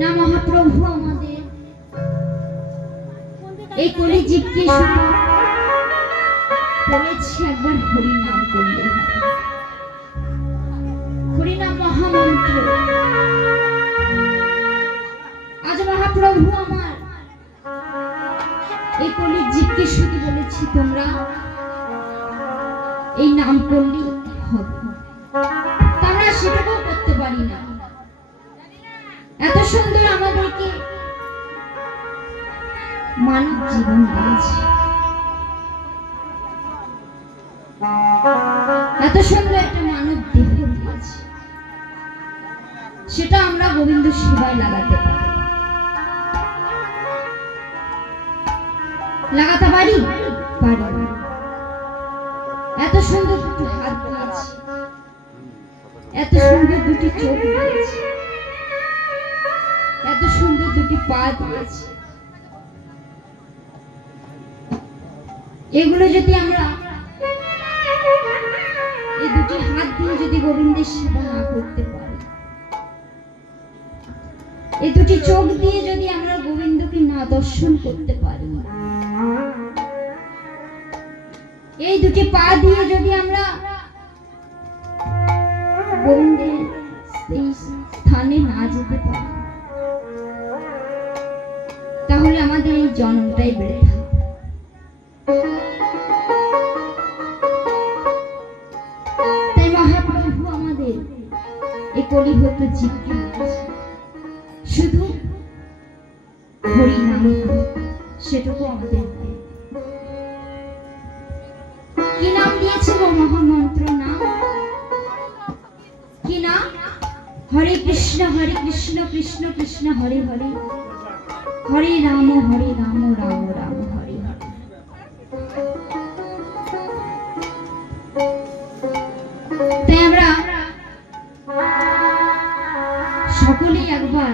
না মহাপ্রভু আমাদের এই কলি জীবকে বলেছি একবার হরি নাম করলে, হরি নাম মহামন্ত্র। আজ মহাপ্রভু আমার এই কলি জীবকে শুধু বলেছি তোমরা এই নাম করলেই হবে, আমরা সেটাও করতে পারি না। এত সুন্দর আমাদেরকে মানব জীবন দিয়েছে, এত সুন্দর একটা মানব দেহ দিয়েছে, সেটা আমরা গোবিন্দ সেবায় লাগাতে পারি। লাগাতে পারি পারি। এত সুন্দর দুটো হাত দিয়েছে, এত সুন্দর দুটি চোখ দিয়েছে, এত সুন্দর দুটি পা দিয়েছে। এগুলো যদি আমরা এই দুটি হাত দিয়ে যদি গোবিন্দের সেবা না করতে পারি, এই দুটি চোখ দিয়ে যদি আমরা গোবিন্দকে না দর্শন করতে পারি, এই দুটি পা দিয়ে যদি আমরা গোবিন্দের সেই স্থানে না যেতে পারি, তাহলে আমাদের এই জন্মটাই বৃথা। তাই মহাপ্রভু আমাদের এই কলিহত জীবকে শুধু হরি নাম সেটুকু আমাদের। কি নাম দিয়েছে গো মহামন্ত্র নাম? কি নাম? হরে কৃষ্ণ কৃষ্ণ কৃষ্ণ হরে হরে, হরে রাম রাম রাম হরে হরে। তাই আমরা সকলেই একবার